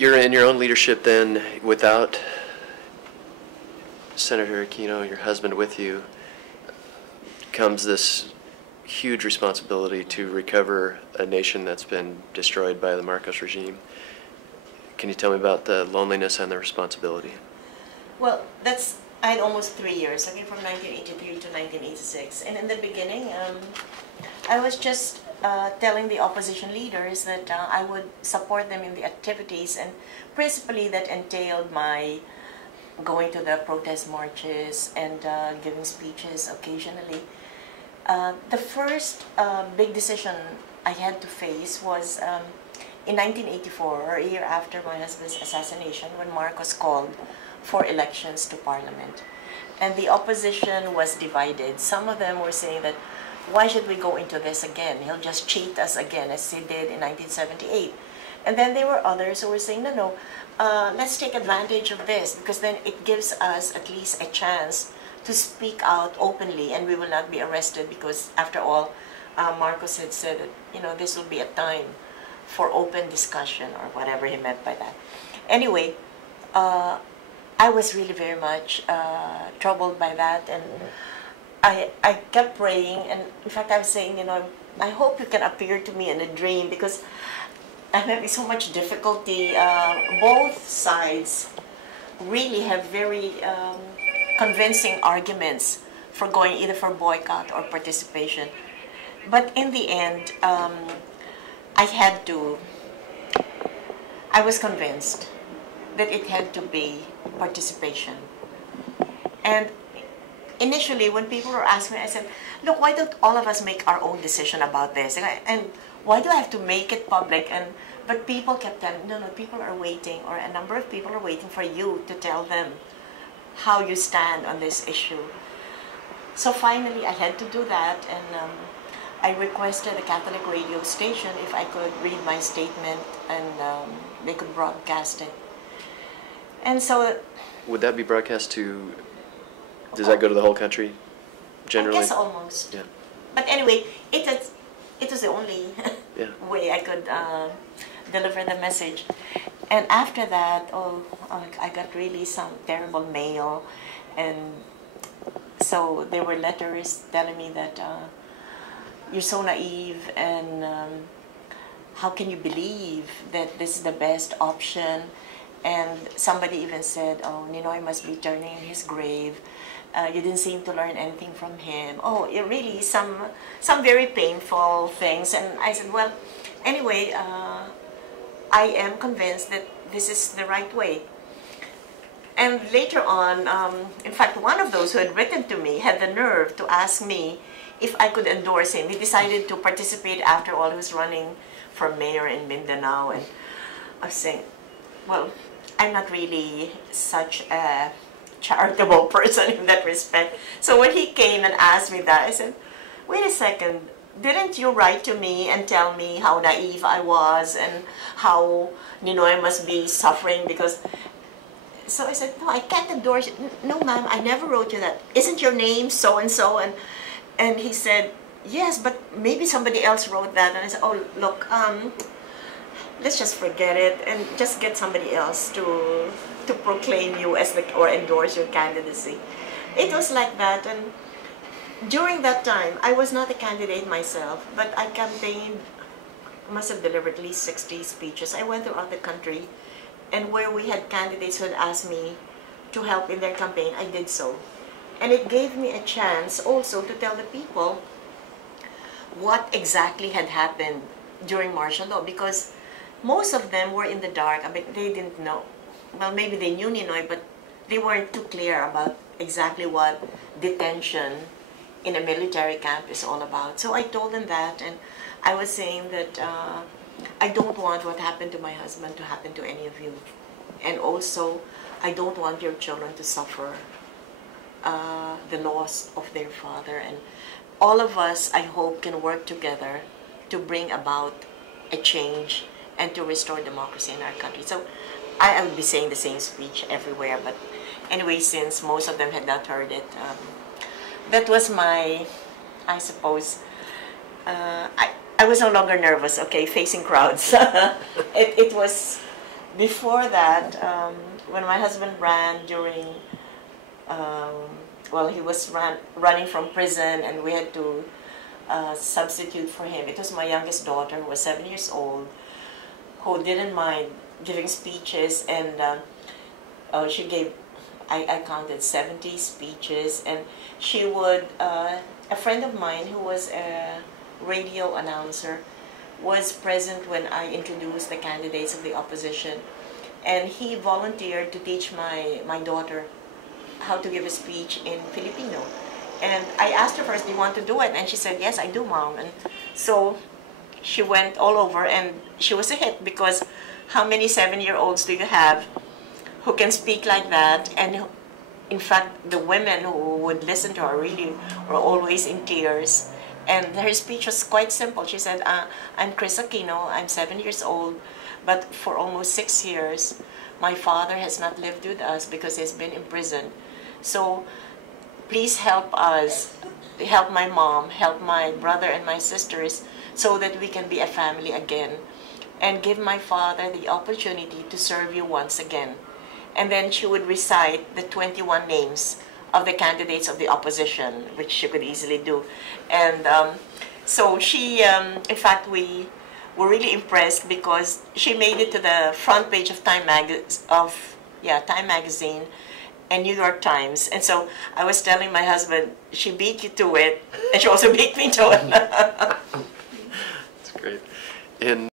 you're in your own leadership then, without Senator Aquino, your husband, with you, comes this huge responsibility to recover a nation that's been destroyed by the Marcos regime. Can you tell me about the loneliness and the responsibility? Well, I had almost 3 years, okay, from 1983 to 1986. And in the beginning, I was just telling the opposition leaders that I would support them in the activities, and principally that entailed my going to the protest marches and giving speeches occasionally. The first big decision I had to face was in 1984, or a year after my husband's assassination, when Marcos called for elections to parliament. And the opposition was divided. Some of them were saying that, why should we go into this again? He'll just cheat us again, as he did in 1978. And then there were others who were saying, no, let's take advantage of this, because then it gives us at least a chance to speak out openly, and we will not be arrested, because after all, Marcos had said that, this will be a time for open discussion, or whatever he meant by that. Anyway, I was really very much troubled by that, and I kept praying, and in fact I was saying, I hope you can appear to me in a dream, because I'm having so much difficulty. Both sides really have very convincing arguments for going either for boycott or participation. But in the end, I was convinced that it had to be participation. And initially, when people were asking me, I said, look, why don't all of us make our own decision about this? And why do I have to make it public? But people kept telling, no, people are waiting, or a number of people are waiting for you to tell them how you stand on this issue. So finally, I had to do that, and I requested a Catholic radio station if I could read my statement, and they could broadcast it. And so... Would that be broadcast to... Does that go to the whole country, generally? I guess almost. Yeah. But anyway, it was the only yeah. way I could deliver the message. And after that, I got really some terrible mail. And so there were letters telling me that you're so naive, and how can you believe that this is the best option? And somebody even said, oh, Ninoy must be turning in his grave. You didn't seem to learn anything from him. Oh, it really, some very painful things. And I said, well, anyway, I am convinced that this is the right way. And later on, in fact, one of those who had written to me had the nerve to ask me if I could endorse him. He decided to participate after all. He was running for mayor in Mindanao. And I was saying, well, I'm not really such a charitable person in that respect. So when he came and asked me that, I said, wait a second, didn't you write to me and tell me how naive I was and how Ninoy must be suffering because... So I said, no, I can't endorse it. No, ma'am, I never wrote you that. Isn't your name so-and-so? And he said, yes, but maybe somebody else wrote that. And I said, oh, look, let's just forget it and just get somebody else to proclaim you as or endorse your candidacy. It was like that, and during that time, I was not a candidate myself, but I campaigned, must have delivered at least 60 speeches. I went throughout the country, and where we had candidates who had asked me to help in their campaign, I did so. And it gave me a chance also to tell the people what exactly had happened during martial law, because most of them were in the dark. I mean, they didn't know. Well, maybe they knew Ninoy, but they weren't too clear about exactly what detention in a military camp is all about. So I told them that, and I was saying that I don't want what happened to my husband to happen to any of you. And also, I don't want your children to suffer the loss of their father. And all of us, I hope, can work together to bring about a change and to restore democracy in our country. So I would be saying the same speech everywhere, but anyway, since most of them had not heard it, that was my, I suppose, I was no longer nervous, okay, facing crowds. It was before that, when my husband ran during, well, he was running from prison, and we had to substitute for him. It was my youngest daughter, who was 7 years old, who didn't mind giving speeches, and she gave, I counted 70 speeches, and she would, a friend of mine who was a radio announcer was present when I introduced the candidates of the opposition, and he volunteered to teach my daughter how to give a speech in Filipino. And I asked her first, do you want to do it? And she said, yes, I do, Mom. And so she went all over, and she was a hit, because how many 7-year-olds do you have who can speak like that? And in fact, the women who would listen to her really were always in tears. And her speech was quite simple. She said, I'm Cory Aquino, I'm 7 years old, but for almost 6 years, my father has not lived with us because he's been in prison. So please help us, help my mom, help my brother and my sisters, so that we can be a family again, and give my father the opportunity to serve you once again. And then she would recite the 21 names of the candidates of the opposition, which she could easily do. And so she, in fact, we were really impressed, because she made it to the front page of Time Magazine and New York Times. And so I was telling my husband, she beat you to it, and she also beat me to it. That's great. In